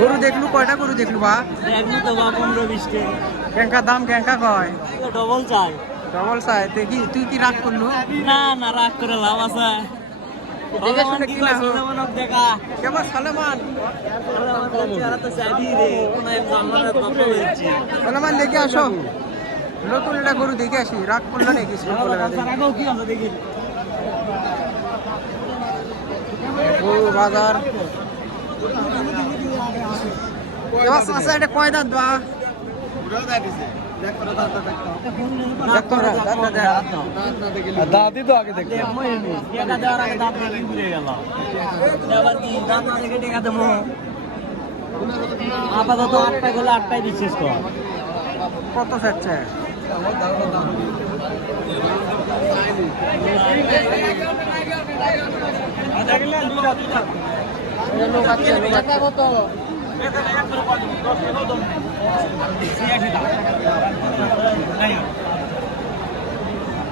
গরু দেখলু কয়টা গরু দেখলু বা দেখলু তো বা 15-20 কেঙ্কা দাম কেঙ্কা কয় ডবল চাই ডবল চাই তুই কি রাগ করলু না না রাগ করে লাভ আছে দেখে শুনে কি না হোক দেখা কেমন সালেমান সালেমান দেখে আসো নতুন একটা গরু দেখে আসি রাগ করলো নাকি গরু বাজার এবার চাষা এটা কয় দাঁত বা দাঁতই তো আগে দেখতে আপাতত 8টায় গেলে 8টায় বিশ্বাস কর কত চাচ্ছে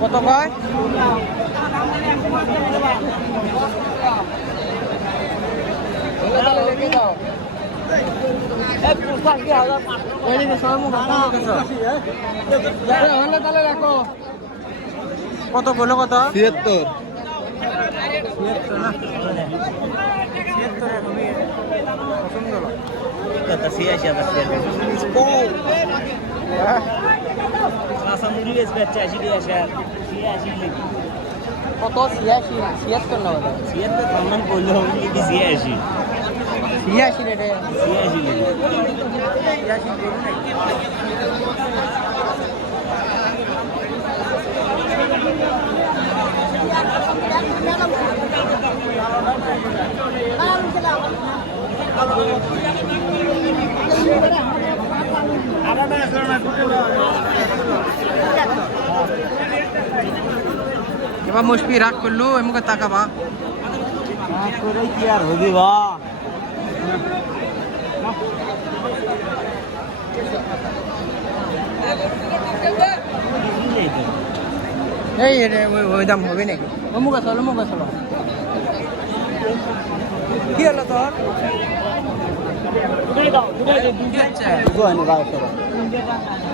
কত কয় কত বলো কত 76 কত 76 না বলে 76 সম্মান করলে হবে কি 86 86 রে 86 এবার মুশফি রাগ করলু এমকে তাকাবা করে কি আর হবি বা এই ওই দাম হবে নাকি মুখা চলো কি হলো তোর কি হচ্ছে